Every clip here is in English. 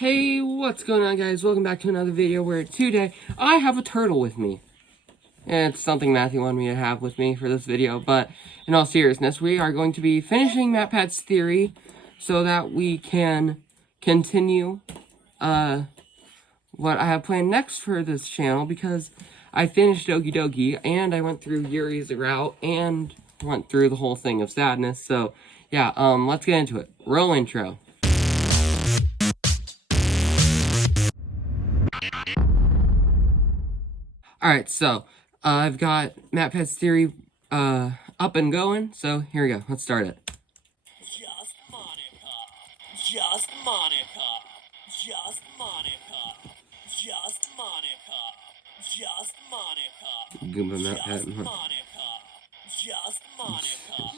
Hey, what's going on, guys? Welcome back to another video where today I have a turtle with me. It's something Matthew wanted me to have with me for this video, but in all seriousness, we are going to be finishing MatPat's theory so that we can continue what I have planned next for this channel, because I finished Doki and I went through Yuri's route and went through the whole thing of sadness. So yeah, let's get into it. Roll intro. Alright, so, I've got MatPat's theory, up and going, so here we go, let's start it. Just Monica. Just Monica. Just Monica. Just Monica. Just Monica. Goomba Just MatPat. Monica. Just Monica.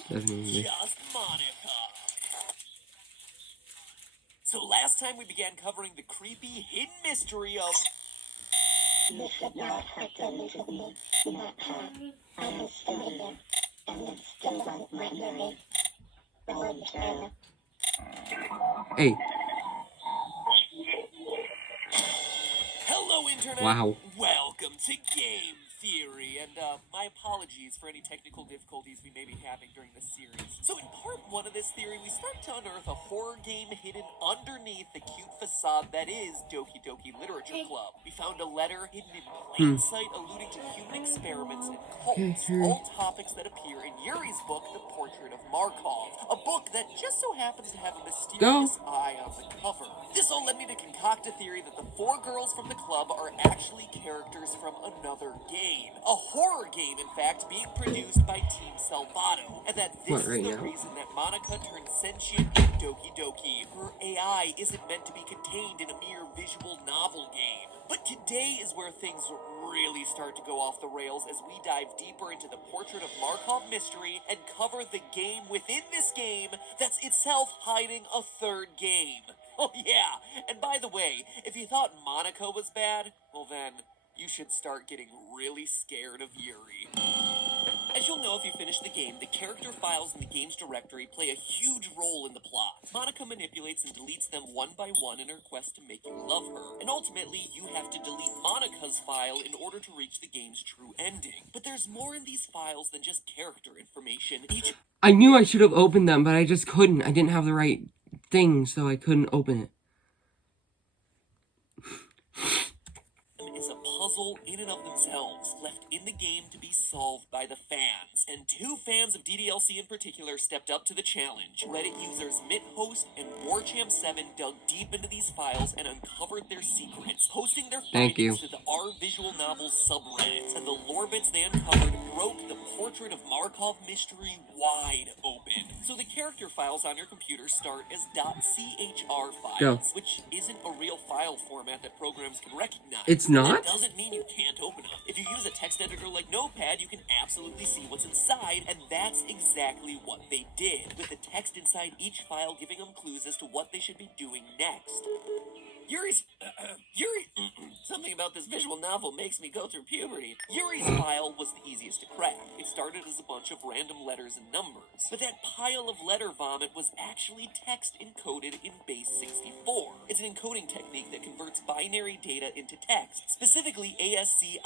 Just Monica. So last time we began covering the creepy hidden mystery of... You should not have done this with me. MatPat, I am still here, and it still won't let Yuri. Roll intro. Hey. Hello, Internet! Wow. Welcome to Game Theory, and my apologies for any technical difficulties we may be having during this series. So in part 1 of this theory, we start to unearth a horror game hidden underneath the cute facade that is Doki Literature Club. We found a letter hidden in plain sight alluding to human experiments and cults, all topics that appear in Yuri's book, The Portrait of Markov, a book that just so happens to have a mysterious eye on the cover. This all led me to concoct a theory that the 4 girls from the club are actually characters from another game. A horror game, in fact, being produced by Team Salvato, and that this is the reason that Monica turned sentient in Doki. Her AI isn't meant to be contained in a mere visual novel game. But today is where things really start to go off the rails as we dive deeper into the Portrait of Markov mystery and cover the game within this game that's itself hiding a third game. Oh yeah, and by the way, if you thought Monica was bad, well then, you should start getting really scared of Yuri. As you'll know if you finish the game, the character files in the game's directory play a huge role in the plot. Monica manipulates and deletes them one by one in her quest to make you love her, and ultimately you have to delete Monica's file in order to reach the game's true ending. But there's more in these files than just character information. I knew I should have opened them, but I just couldn't. I didn't have the right thing, so I couldn't open it. Is a puzzle in and of themselves, left in the game to be solved by the fans. And 2 fans of DDLC in particular stepped up to the challenge. Reddit users MitHost and WarChamp7 dug deep into these files and uncovered their secrets, posting their findings to the R Visual Novels subreddit. And the lore bits they uncovered broke the Portrait of Markov mystery wide open. So the character files on your computer start as .chr files, which isn't a real file format that programs can recognize. It's not? That doesn't mean you can't open them. If you use a text editor like Notepad, you can absolutely see what's inside, and that's exactly what they did, with the text inside each file giving them clues as to what they should be doing next. Something about this visual novel makes me go through puberty. Yuri's file was the easiest to crack. It started as a bunch of random letters and numbers, but that pile of letter vomit was actually text encoded in base 64. It's an encoding technique that converts binary data into text, specifically ASCII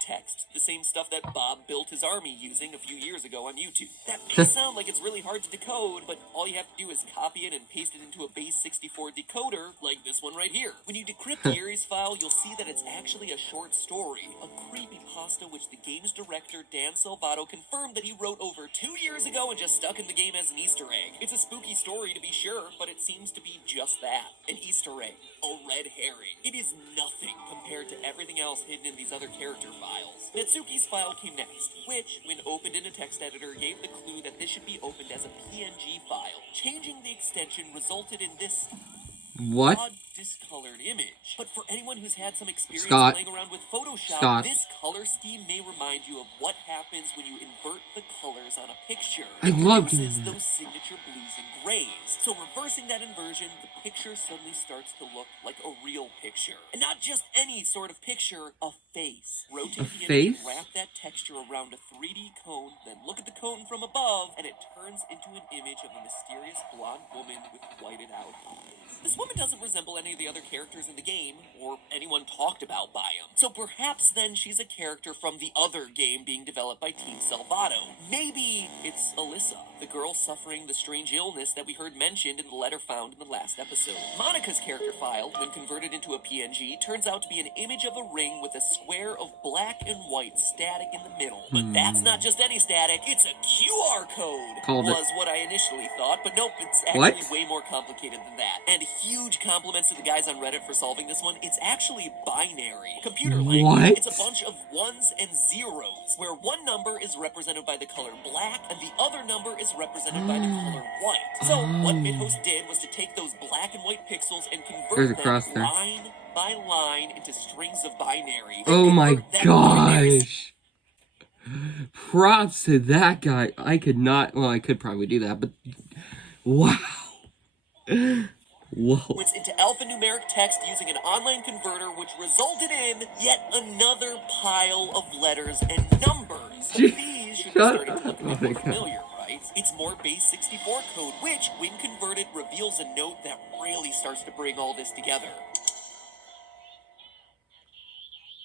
text, the same stuff that Bob built his army using a few years ago on YouTube. That may sound like it's really hard to decode, but all you have to do is copy it and paste it into a base 64 decoder, like this one right here. When you decrypt Yuri's file, you'll see that it's actually a short story, a creepypasta which the game's director Dan Salvato confirmed that he wrote over 2 years ago and just stuck in the game as an Easter egg. It's a spooky story to be sure, but it seems to be just that, an Easter egg, a red herring. It is nothing compared to everything else hidden in these other character files. Natsuki's file came next, which, when opened in a text editor, gave the clue that this should be opened as a PNG file. Changing the extension resulted in this odd discolored image. But for anyone who's had some experience playing around with Photoshop, this color scheme may remind you of what happens when you invert the colors on a picture. It produces those signature blues and grays. So reversing that inversion, the picture suddenly starts to look like a real picture. And not just any sort of picture, a face. Rotate the image and wrap that texture around a 3D cone, then look at the cone from above, and it turns into an image of a mysterious blonde woman with whited out eyes. This woman doesn't resemble any any of the other characters in the game, or anyone talked about by him. So perhaps then she's a character from the other game being developed by Team Salvato. Maybe it's Alyssa, the girl suffering the strange illness that we heard mentioned in the letter found in the last episode. Monica's character file, when converted into a PNG, turns out to be an image of a ring with a square of black and white static in the middle. But that's not just any static, it's a QR code. Was what I initially thought, but nope, it's actually way more complicated than that. And huge compliments to the guys on Reddit for solving this one. It's actually binary. Computer language. It's a bunch of ones and zeros, where one number is represented by the color black, and the other number is represented by the color white. So what MidHost did was to take those black and white pixels and convert them line by line into strings of binary. Oh my gosh. Props to that guy. I could not, well, I could probably do that, but wow. Whoa. It's into alphanumeric text using an online converter, which resulted in yet another pile of letters and numbers. But these should be starting to look a bit more familiar, right? It's more base 64 code, which, when converted, reveals a note that really starts to bring all this together.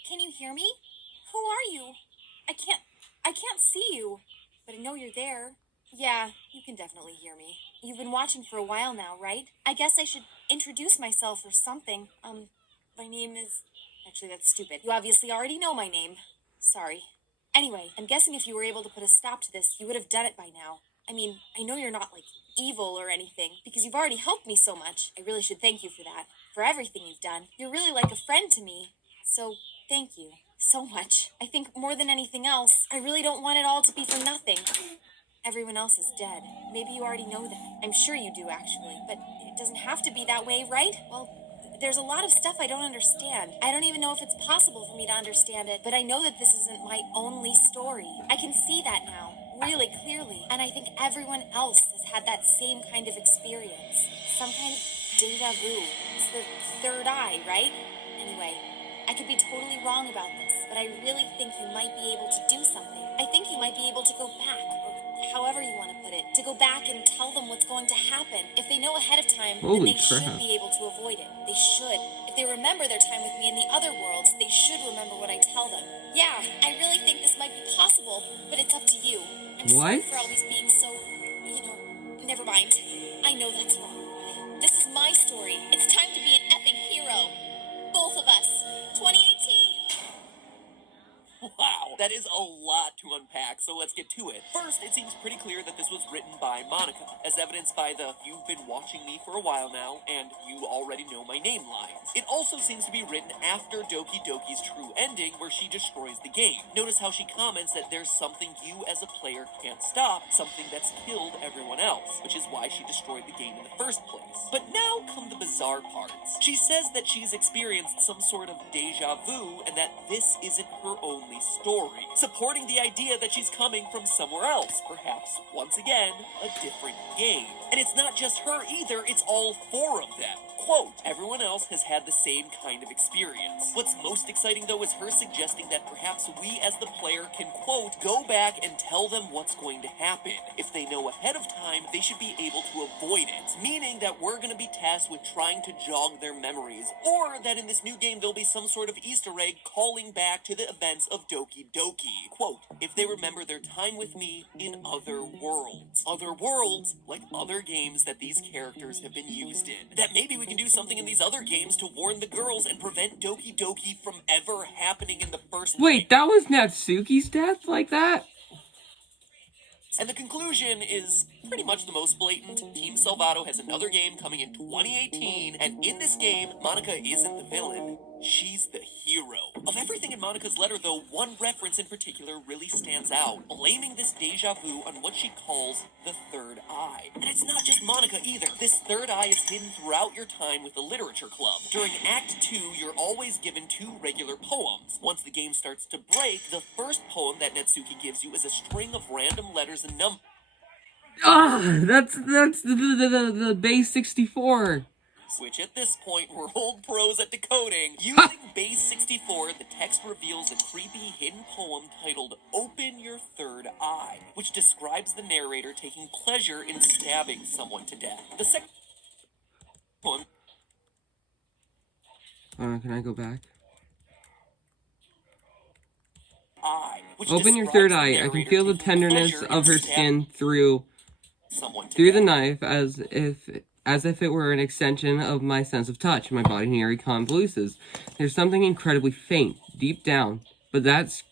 Can you hear me? Who are you? I can't see you, but I know you're there. Yeah, you can definitely hear me. You've been watching for a while now, right? I guess I should introduce myself or something. My name is... Actually, that's stupid. You obviously already know my name. Sorry. Anyway, I'm guessing if you were able to put a stop to this, you would have done it by now. I mean, I know you're not, like, evil or anything, because you've already helped me so much. I really should thank you for that. For everything you've done. You're really like a friend to me. So, thank you. So much. I think more than anything else, I really don't want it all to be for nothing. Everyone else is dead. Maybe you already know that. I'm sure you do, actually. But it doesn't have to be that way, right? Well, there's a lot of stuff I don't understand. I don't even know if it's possible for me to understand it, but I know that this isn't my only story. I can see that now, really clearly. And I think everyone else has had that same kind of experience. Some kind of deja vu. It's the third eye, right? Anyway, I could be totally wrong about this, but I really think you might be able to do something. I think you might be able to go back, or however you want to put it, to go back and tell them what's going to happen. If they know ahead of time, then they should be able to avoid it. They should. If they remember their time with me in the other worlds, they should remember what I tell them. Yeah, I really think this might be possible, but it's up to you. I'm sorry for always being so, never mind. I know that's wrong. This is my story. It's time to be an epic hero. Both of us. 2018. Wow, that is a lot to unpack, so let's get to it. First, it seems pretty clear that this was written by Monica, as evidenced by the "you've been watching me for a while now," and "you already know my name" lines. It also seems to be written after Doki Doki's true ending, where she destroys the game. Notice how she comments that there's something you as a player can't stop, something that's killed everyone else, which is why she destroyed the game in the first place. But now come the bizarre parts. She says that she's experienced some sort of deja vu, and that this isn't her only story, supporting the idea that she's coming from somewhere else, perhaps, once again, a different game. And it's not just her either, it's all four of them. Quote, everyone else has had the same kind of experience. What's most exciting, though, is her suggesting that perhaps we as the player can, quote, go back and tell them what's going to happen. If they know ahead of time, they should be able to avoid it, meaning that we're going to be tasked with trying to jog their memories, or that in this new game there'll be some sort of Easter egg calling back to the events of Doki Doki. Quote, if they remember their time with me in other worlds. Other worlds, like other games that these characters have been used in. That maybe we can do something in these other games to warn the girls and prevent Doki Doki from ever happening in the first place. Wait, that was Natsuki's death like that? And the conclusion is pretty much the most blatant. Team Salvato has another game coming in 2018, and in this game, Monica isn't the villain. She's the hero. Of everything in Monica's letter, though, one reference in particular really stands out, blaming this deja vu on what she calls the third eye. And it's not just Monica either. This third eye is hidden throughout your time with the literature club. During Act 2, you're always given 2 regular poems. Once the game starts to break, the first poem that Natsuki gives you is a string of random letters and numbers. That's the base 64. Which at this point we're old pros at decoding. Using base 64, the text reveals a creepy hidden poem titled Open Your Third Eye, which describes the narrator taking pleasure in stabbing someone to death. The second poem Can I go back? Which Open your describes third the eye. I can narrator feel the taking tenderness pleasure of in her stabbing skin through someone to the death. knife as if it were an extension of my sense of touch. My body nearly convulses. There's something incredibly faint, deep down, but that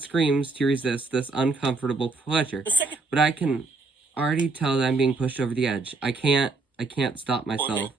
screams to resist this uncomfortable pleasure. But I can already tell that I'm being pushed over the edge. I can't stop myself.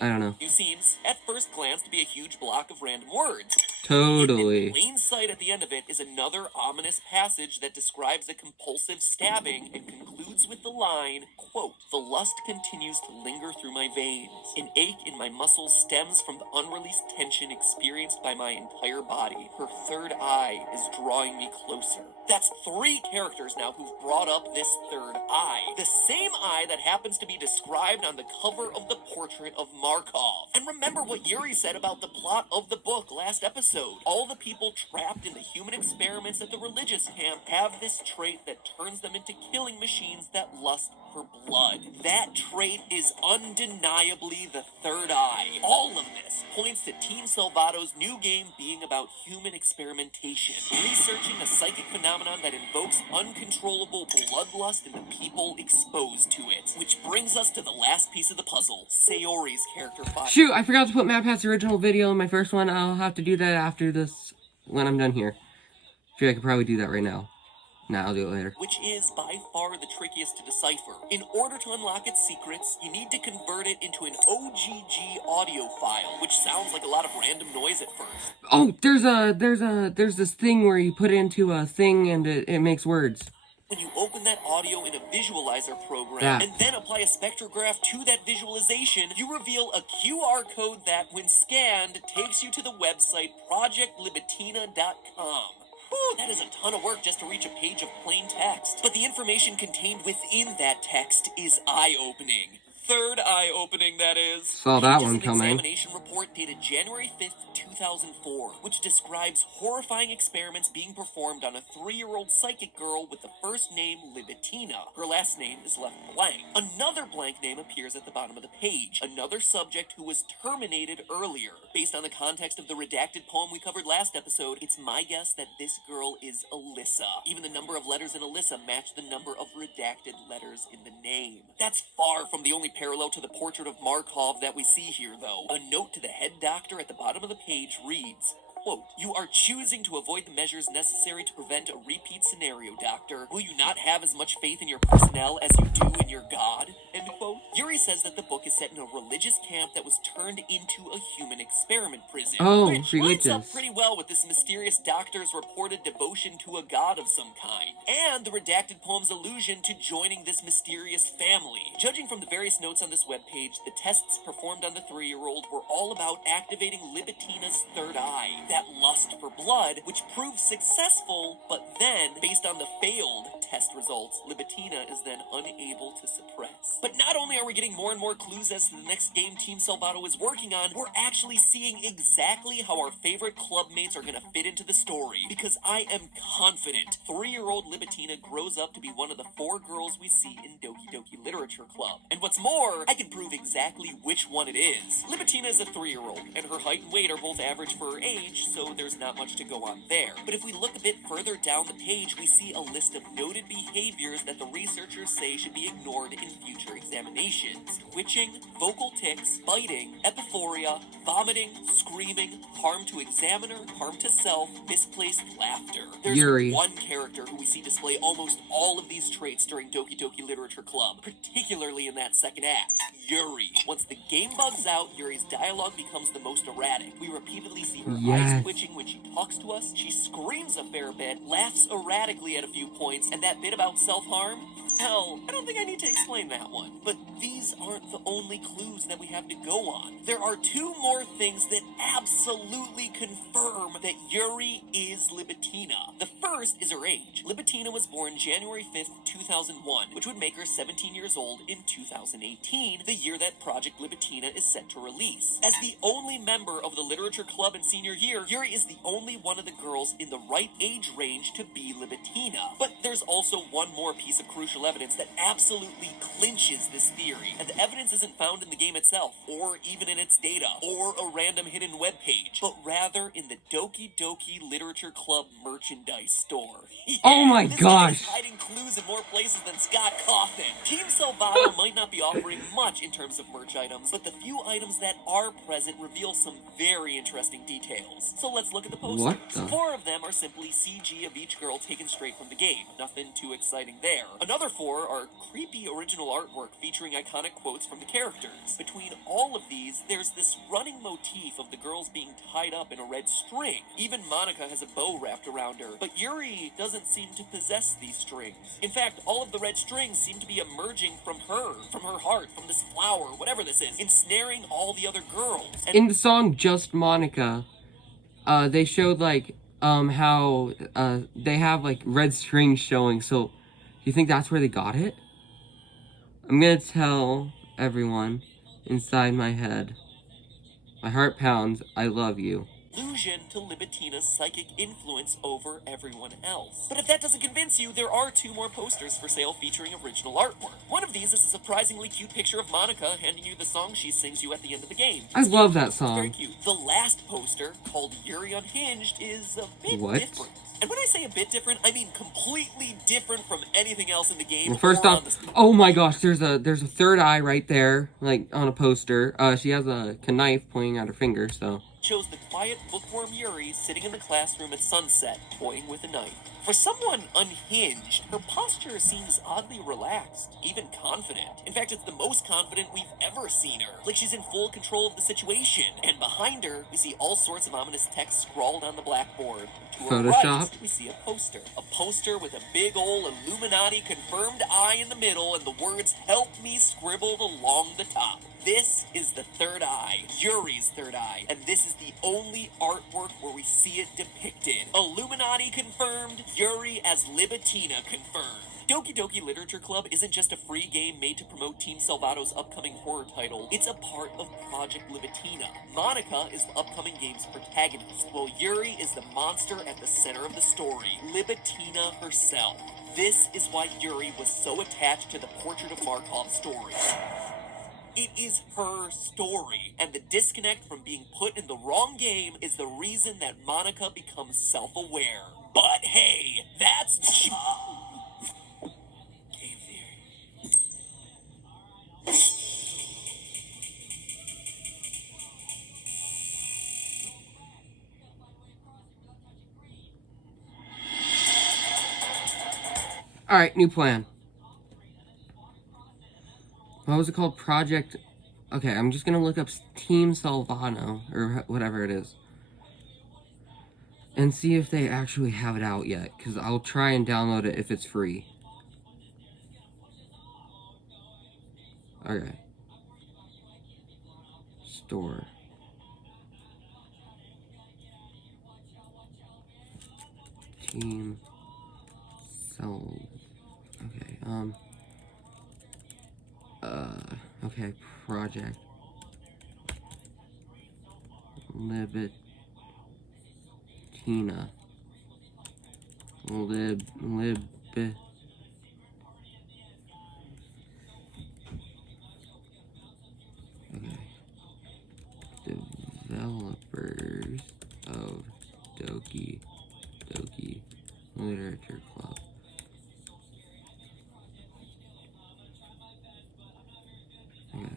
I don't know. It seems, at first glance, to be a huge block of random words. Totally. In plain sight at the end of it is another ominous passage that describes a compulsive stabbing and concludes with the line, quote, "The lust continues to linger through my veins. An ache in my muscles stems from the unreleased tension experienced by my entire body. Her third eye is drawing me closer." That's 3 characters now who've brought up this third eye. The same eye that happens to be described on the cover of the portrait of Markov. And remember what Yuri said about the plot of the book last episode. All the people trapped in the human experiments at the religious camp have this trait that turns them into killing machines that lust for blood. That trait is undeniably the third eye. All of this points to Team Salvato's new game being about human experimentation, researching a psychic phenomenon that invokes uncontrollable bloodlust in the people exposed to it. Which brings us to the last piece of the puzzle, Sayori's character file. Shoot, I forgot to put MatPat's original video in my first one. I'll have to do that after this, when I'm done here. I could probably do that right now. Nah, I'll do it later. Which is by far the trickiest to decipher. In order to unlock its secrets, you need to convert it into an OGG audio file, which sounds like a lot of random noise at first. Oh, there's this thing where you put it into a thing and it makes words. When you open that audio in a visualizer program and then apply a spectrograph to that visualization, you reveal a QR code that, when scanned, takes you to the website projectlibitina.com. Whew, that is a ton of work just to reach a page of plain text. But the information contained within that text is eye-opening. Third eye-opening, that is. Saw that one An coming. examination report dated January 5th, 2004, which describes horrifying experiments being performed on a 3-year-old psychic girl with the first name Libitina. Her last name is left blank. Another blank name appears at the bottom of the page. Another subject who was terminated earlier. Based on the context of the redacted poem we covered last episode, it's my guess that this girl is Alyssa. Even the number of letters in Alyssa match the number of redacted letters in the name. That's far from the only parallel to the portrait of Markov that we see here, though. A note to the head doctor at the bottom of the page reads, quote, "You are choosing to avoid the measures necessary to prevent a repeat scenario, Doctor. Will you not have as much faith in your personnel as you do in your God?" End quote. Yuri says that the book is set in a religious camp that was turned into a human experiment prison. Oh, which lines up religious. pretty well with this mysterious doctor's reported devotion to a god of some kind, and the redacted poem's allusion to joining this mysterious family. Judging from the various notes on this webpage, the tests performed on the 3-year-old were all about activating Libitina's third eye, that lust for blood, which proved successful, but then, based on the failed test results, Libitina is then unable to suppress. But not only are we getting more and more clues as to the next game Team Salvato is working on, we're actually seeing exactly how our favorite clubmates are going to fit into the story, because I am confident 3-year-old Libitina grows up to be one of the 4 girls we see in Doki Doki Literature Club. And what's more, I can prove exactly which one it is. Libitina is a 3-year-old, and her height and weight are both average for her age, so there's not much to go on there. But if we look a bit further down the page, we see a list of noted behaviors that the researchers say should be ignored in future examinations. Twitching, vocal tics, biting, epiphoria, vomiting, screaming, harm to examiner, harm to self, misplaced laughter. There's Yuri. one character who we see display almost all of these traits during Doki Doki Literature Club, particularly in that second act, Yuri. Once the game bugs out, Yuri's dialogue becomes the most erratic. We repeatedly see her eyes twitching when she talks to us, she screams a fair bit, laughs erratically at a few points, and that bit about self-harm? Hell, I don't think I need to explain that one. But these aren't the only clues that we have to go on. There are 2 more things that absolutely confirm that Yuri is Libitina. The first is her age. Libitina was born January 5th, 2001, which would make her 17 years old in 2018, the year that Project Libitina is set to release. As the only member of the Literature Club in senior year, Yuri is the only one of the girls in the right age range to be Libitina. But there's also one more piece of crucial evidence that absolutely clinches this theory. And the evidence isn't found in the game itself, or even in its data, or a random hidden webpage, but rather in the Doki Doki Literature Club merchandise store. Yeah, Oh my this gosh. game is hiding clues in more places than Scott Cawthon. Team Salvato might not be offering much in terms of merch items, but the few items that are present reveal some very interesting details. So let's look at the posters. What the? 4 of them are simply CG of each girl taken straight from the game. Nothing too exciting there. Another 4 are creepy original artwork featuring iconic quotes from the characters. Between all of these, there's this running motif of the girls being tied up in a red string. Even Monica has a bow wrapped around her, but Yuri doesn't seem to possess these strings. In fact, all of the red strings seem to be emerging from her heart, from this flower, whatever this is, ensnaring all the other girls. And In the song Just Monica, they showed like how they have like red strings showing. So do you think that's where they got it? I'm gonna tell everyone inside my head. My heart pounds, I love you. illusion to Libetina's psychic influence over everyone else. But if that doesn't convince you, there are 2 more posters for sale featuring original artwork. One of these is a surprisingly cute picture of Monica handing you the song she sings you at the end of the game. I love that It's very song. cute. The last poster, called Yuri Unhinged, is a bit What? different. And when I say a bit different, I mean completely different from anything else in the game. Well, first or off, on the oh my gosh, there's a third eye right there, like on a poster. She has a knife pointing at her finger, so. Shows the quiet bookworm Yuri sitting in the classroom at sunset, toying with a knife. For someone unhinged, her posture seems oddly relaxed, even confident. In fact, it's the most confident we've ever seen her. Like she's in full control of the situation. And behind her, we see all sorts of ominous text scrawled on the blackboard. To her Photoshopped? right, we see a poster. A poster with a big ol' Illuminati confirmed eye in the middle and the words "Help Me" scribbled along the top. This is the third eye, Yuri's third eye, and this is the only artwork where we see it depicted. Illuminati confirmed, Yuri as Libetina confirmed. Doki Doki Literature Club isn't just a free game made to promote Team Salvato's upcoming horror title, it's a part of Project Libetina. Monica is the upcoming game's protagonist, while Yuri is the monster at the center of the story, Libetina herself. This is why Yuri was so attached to the Portrait of Markov story. It is her story, and the disconnect from being put in the wrong game is the reason that Monica becomes self-aware. But hey, that's game theory. Alright, new plan. What was it called? Project... Okay, I'm just gonna look up Team Salvano, or whatever it is. And see if they actually have it out yet, because I'll try and download it if it's free. Okay. Store. Team Sal... Okay, okay, Project Libetina. Okay. Developers of Doki Doki Literature Club. Okay.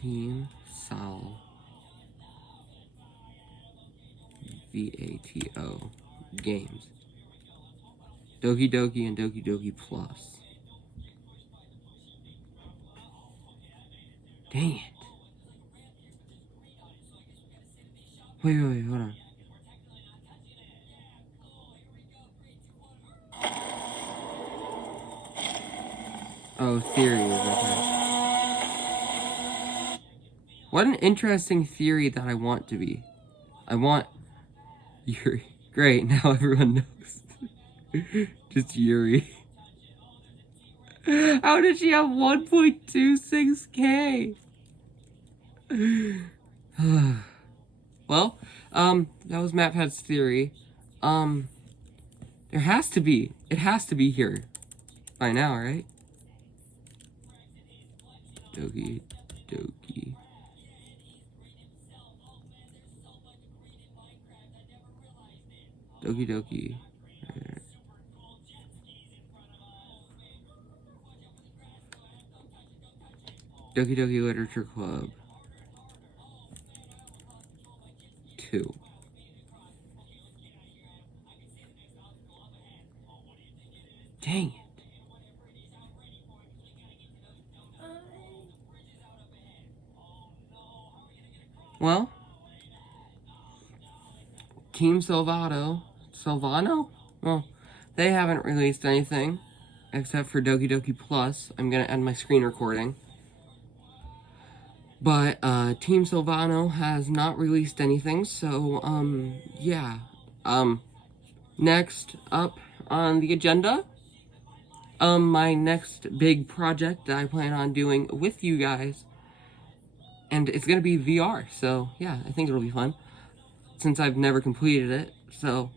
Team Sal VATO games. Doki Doki and Doki Doki Plus. Dang it. Wait, hold on. Oh, theory was okay. What an interesting theory that I want to be. I want Yuri. Great, now everyone knows. Just Yuri. How did she have 1.26K? Well, that was MatPat's theory. There has to be. It has to be here. by now, right? Doki. Doki. Doki. Doki Literature Club 2. Dang it. Well, Team Silvano? Well, they haven't released anything except for Doki Plus. I'm gonna end my screen recording. But, Team Silvano has not released anything, so, yeah. Next up on the agenda, my next big project that I plan on doing with you guys, and it's gonna be VR, so, yeah, I think it'll be fun, since I've never completed it, so,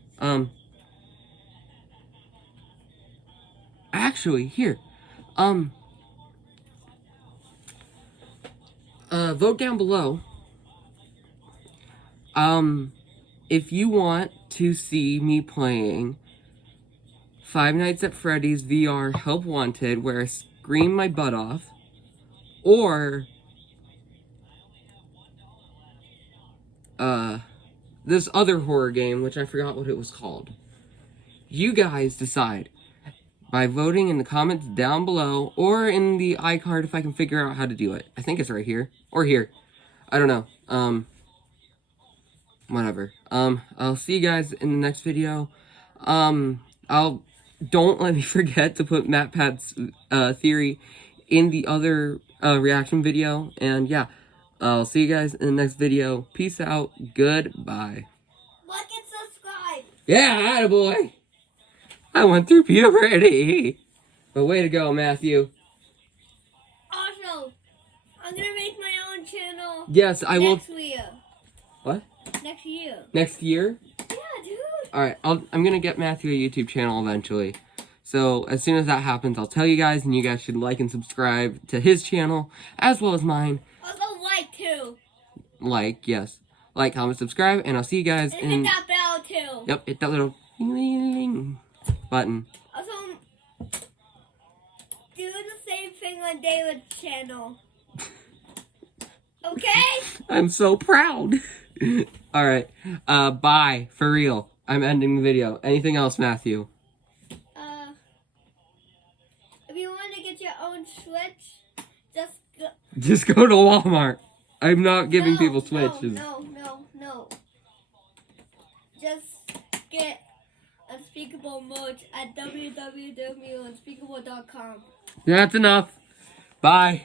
actually, here, vote down below, if you want to see me playing Five Nights at Freddy's VR Help Wanted, where I scream my butt off, or, this other horror game, which I forgot what it was called. You guys decide by voting in the comments down below, or in the iCard if I can figure out how to do it. I think it's right here, or here. I don't know. Whatever. I'll see you guys in the next video. Don't let me forget to put MatPat's, theory in the other, reaction video, and yeah. I'll see you guys in the next video. Peace out. Goodbye. Like and subscribe. Yeah, attaboy. I went through puberty. But way to go, Matthew. Also, I'm gonna make my own channel. Yes, I will. Next year. What? Next year. Next year? Yeah, dude. Alright, I'm gonna get Matthew a YouTube channel eventually. So, as soon as that happens, I'll tell you guys, and you guys should like and subscribe to his channel, as well as mine. Also, like too. Like, yes. Like, comment, subscribe, and I'll see you guys And in... hit that bell too. Yep, hit that little ding button. Also, do the same thing on David's channel. Okay? I'm so proud. Alright, bye, for real. I'm ending the video. Anything else, Matthew? If you want to get your own Switch, Just go to Walmart. I'm not giving people Switches. No. Just get Unspeakable merch at www.unspeakable.com. That's enough. Bye.